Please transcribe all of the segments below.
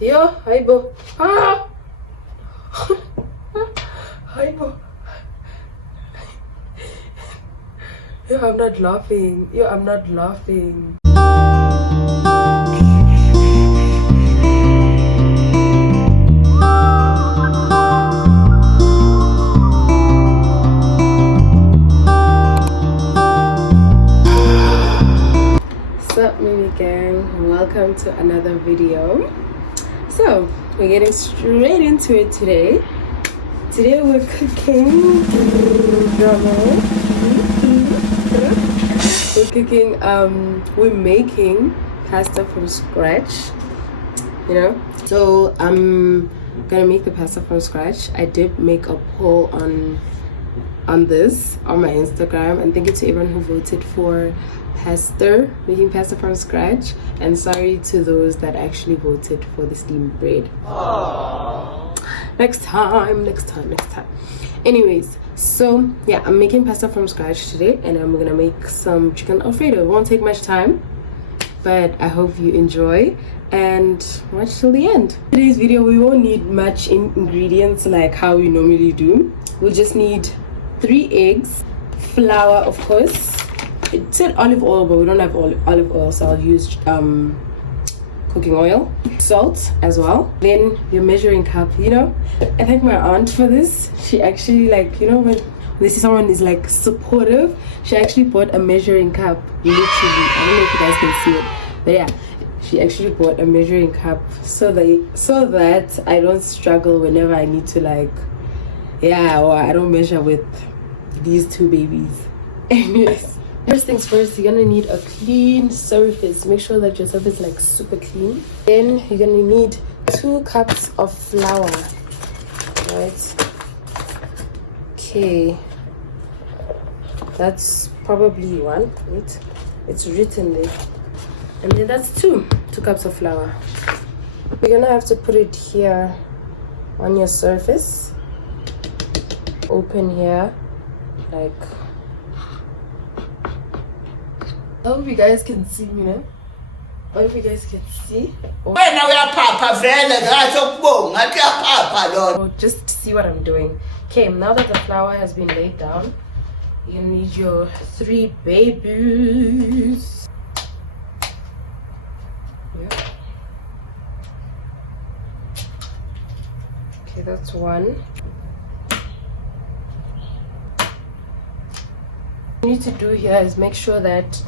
Yo, hi bo. Ah! Hi bo. Yo, I'm not laughing. Yo, I'm not laughing. What's up, Mimi gang? Welcome to another video. So we're getting straight into it today. Today we're cooking we're making pasta from scratch, you know. So I'm gonna make the pasta from scratch. I did make a poll on this on my Instagram, and thank you to everyone who voted for making pasta from scratch, and sorry to those that actually voted for the steamed bread. Aww. Next time. Anyways, so yeah, I'm making pasta from scratch today, and I'm gonna make some chicken Alfredo. It won't take much time, but I hope you enjoy and watch till the end. Today's video, we won't need much ingredients like how we normally do. We'll just need 3 eggs, flour, of course. It said olive oil, but we don't have olive oil, so I'll use cooking oil, salt as well. Then your measuring cup, you know. I thank my aunt for this. She actually, like, you know, when they see someone is like supportive, she actually bought a measuring cup, literally. I don't know if you guys can see it, but yeah, she actually bought a measuring cup so that I don't struggle whenever I need to, like, or I don't measure with these 2 babies. Anyways, first things first, you're gonna need a clean surface. Make sure that your surface is like super clean. Then you're gonna need 2 cups of flour, right? Okay, that's probably 1. Wait, it's written there. And then that's 2 cups of flour. You're gonna have to put it here on your surface. Open here, like. I hope you guys can see me now. I hope you guys can see. Or just see what I'm doing. Okay, now that the flour has been laid down, you need your 3 babies. Yeah. Okay, that's 1. What you need to do here is make sure that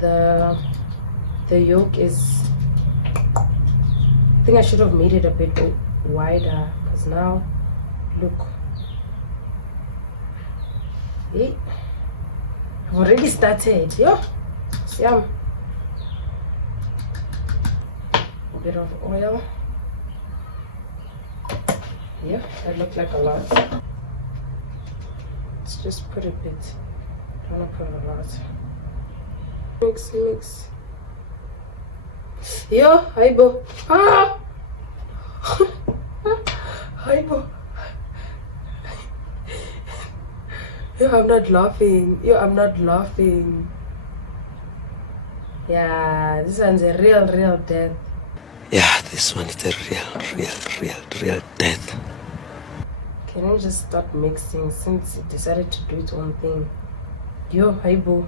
the yolk is, I think I should have made it a bit wider, because now look, hey, I've already started. Yum. A bit of oil. That looked like a lot. Let's just put a bit. I'm gonna put a lot. Mix. Yo, hi bo. Ah! Hi bo. Yo, I'm not laughing. Yeah, this one's a real death. Yeah, this one is a real death. Can we just start mixing since it decided to do its own thing? Yo, hi bo.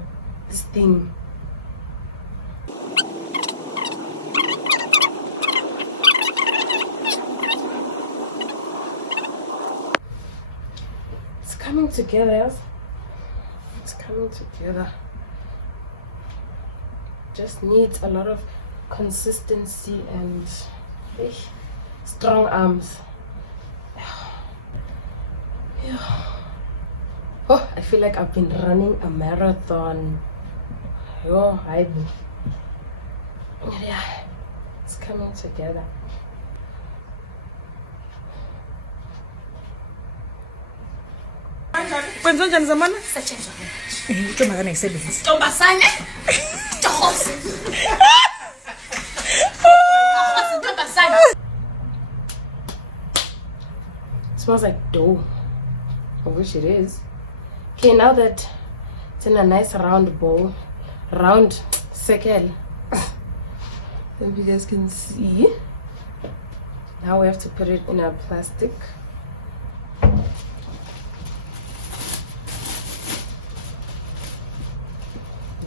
This thing. It's coming together. Just needs a lot of consistency and strong arms. Oh, I feel like I've been running a marathon. Yo, hi bo. Yeah, it's coming together. Kwenza njani zamani? Ito makana isebenzi. Tombasane? Tohos. Smells like dough. I wish it is. Okay, now that it's in a nice round bowl, round circle, if you guys can see, Now we have to put it in a plastic.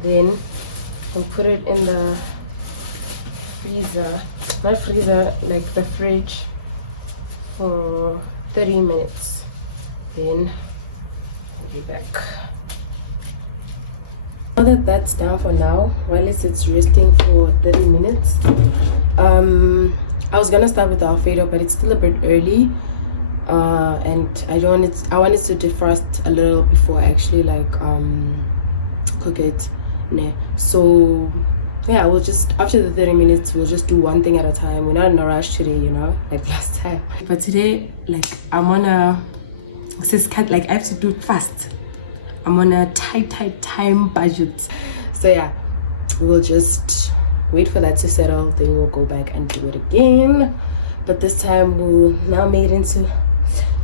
Then we'll put it in the freezer, not freezer, like the fridge, for 30 minutes. Then I'll be back. Now that that's done for now, while it's resting for 30 minutes, I was gonna start with the Alfredo, but it's still a bit early, and I wanted to defrost a little before I actually like cook it. Nah. So yeah, we'll just, after the 30 minutes, we'll just do one thing at a time. We're not in a rush today, you know, like last time. But today, like, I'm on a, like, I have to do it fast. I'm on a tight time budget. So yeah, we'll just wait for that to settle, then we'll go back and do it again. But this time we'll now made into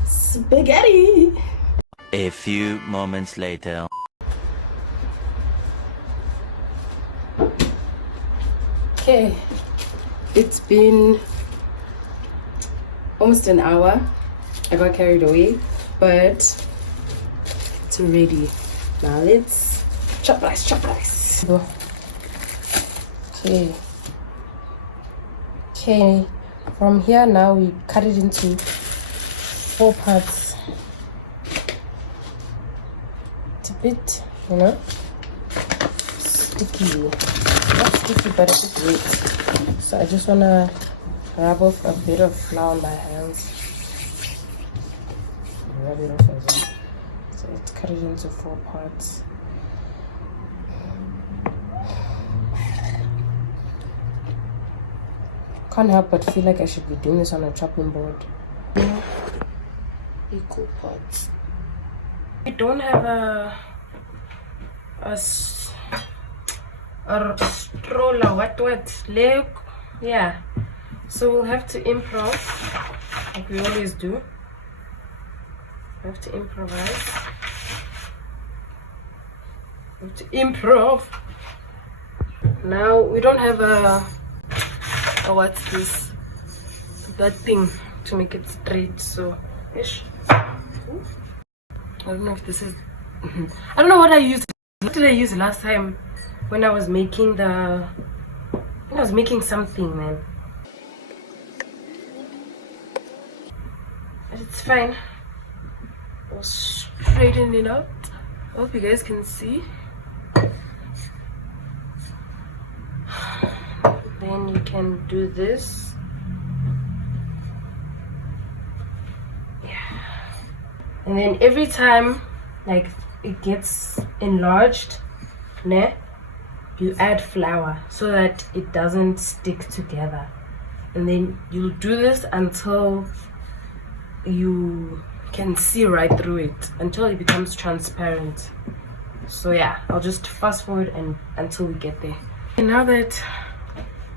spaghetti. A few moments later. Okay, it's been almost an hour. I got carried away, but it's ready. Now let's chop rice. Okay, from here now we cut it into 4 parts. It's a bit, you know, sticky. Not sticky, but a bit wet. So I just wanna rub off a bit of flour on my hands. Rub it off as well. So let's cut it into 4 parts. Can't help but feel like I should be doing this on a chopping board. Equal parts. We don't have a stroller, what leg, yeah, so we'll have to improv like we always do. We have to improvise. We have to improv. Now we don't have a what's this, that thing to make it straight, so ish. I don't know if this is I don't know what I used. What did I use last time when I was making something, man. But it's fine. I'll straighten it out. I hope you guys can see. Then you can do this. Yeah. And then every time like it gets enlarged, né, you add flour so that it doesn't stick together. And then you'll do this until you can see right through it, until it becomes transparent. So yeah, I'll just fast forward and until we get there. And now that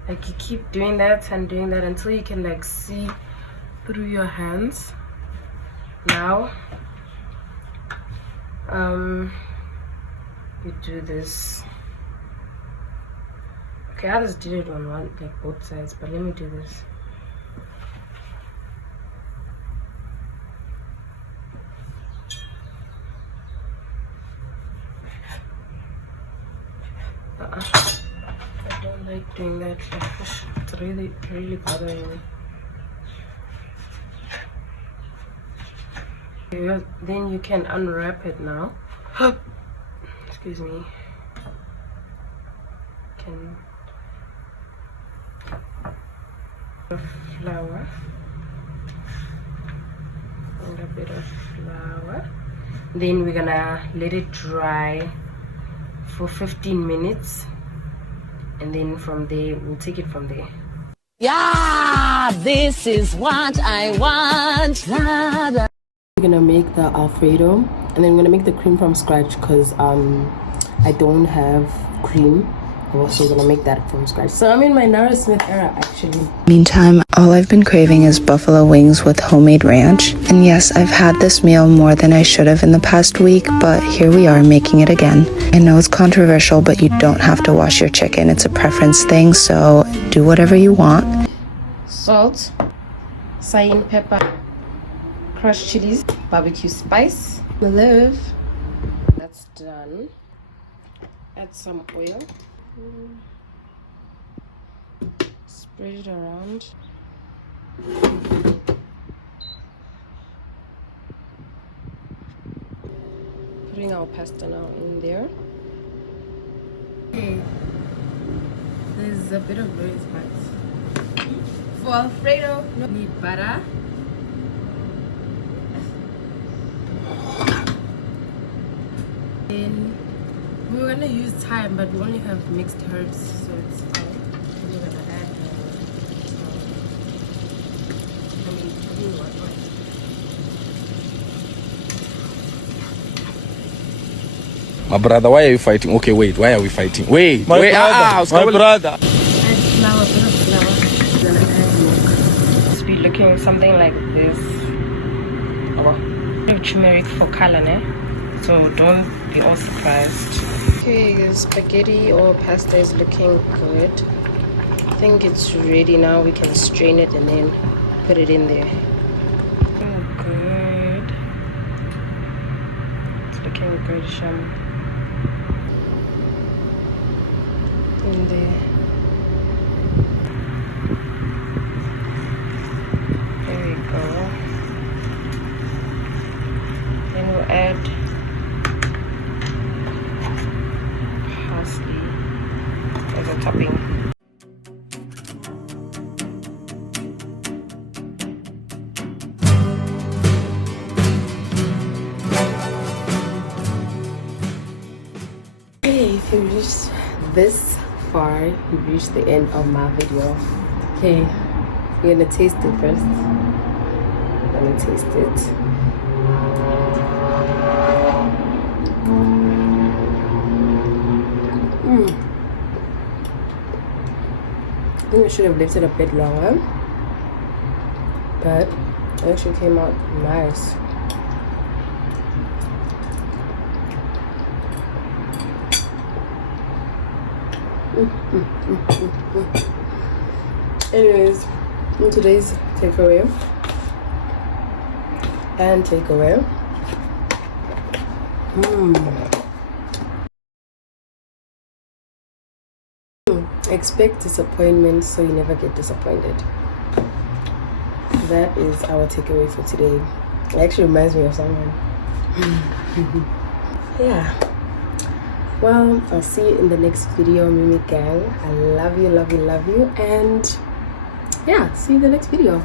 like you keep doing that and doing that until you can like see through your hands. Now you do this. Okay, I just did it on one, like both sides, but let me do this. I don't like doing that. It's really bothering me. Then you can unwrap it now. Excuse me. Can flour and a bit of flour. Then we're gonna let it dry for 15 minutes, and then from there we'll take it from there. Yeah, this is what I want. We're gonna make the Alfredo, and then we're gonna make the cream from scratch because I don't have cream. I'm also gonna make that from scratch. So I'm in my Nara Smith era actually. Meantime, all I've been craving is buffalo wings with homemade ranch. And yes, I've had this meal more than I should have in the past week, but here we are making it again. I know it's controversial, but you don't have to wash your chicken. It's a preference thing, so do whatever you want. Salt. cayenne pepper, crushed chilies, barbecue spice, olive. That's done. Add some oil. Spread it around. Putting our pasta now in there. Okay. There's a bit of very spice. For Alfredo, you need butter. Then we're gonna use thyme, but we only have mixed herbs, so it's fine. We're gonna add what? My brother, why are you fighting? Okay, wait, why are we fighting? Wait, My wait, brother, my brother. Add flour, a bit of flour. Then add milk. It's be looking something like this. Oh, a bit of turmeric for color, ne? So don't be all surprised. Okay, the spaghetti or pasta is looking good. I think it's ready now. We can strain it and then put it in there. Oh, good. It's looking good, Sham. In there. There we go. Then we'll add parsley as a topping. Okay, if you reached this far, you reached the end of my video. Okay, we're gonna taste it first. I'm gonna taste it. I think I should have left it a bit longer, but it actually came out nice. Anyways, in today's takeaway and takeaway, expect disappointment so you never get disappointed. That is our takeaway for today. It actually reminds me of someone. Yeah. Well, I'll see you in the next video, Mimi gang. I love you, love you, love you, and yeah, see you in the next video.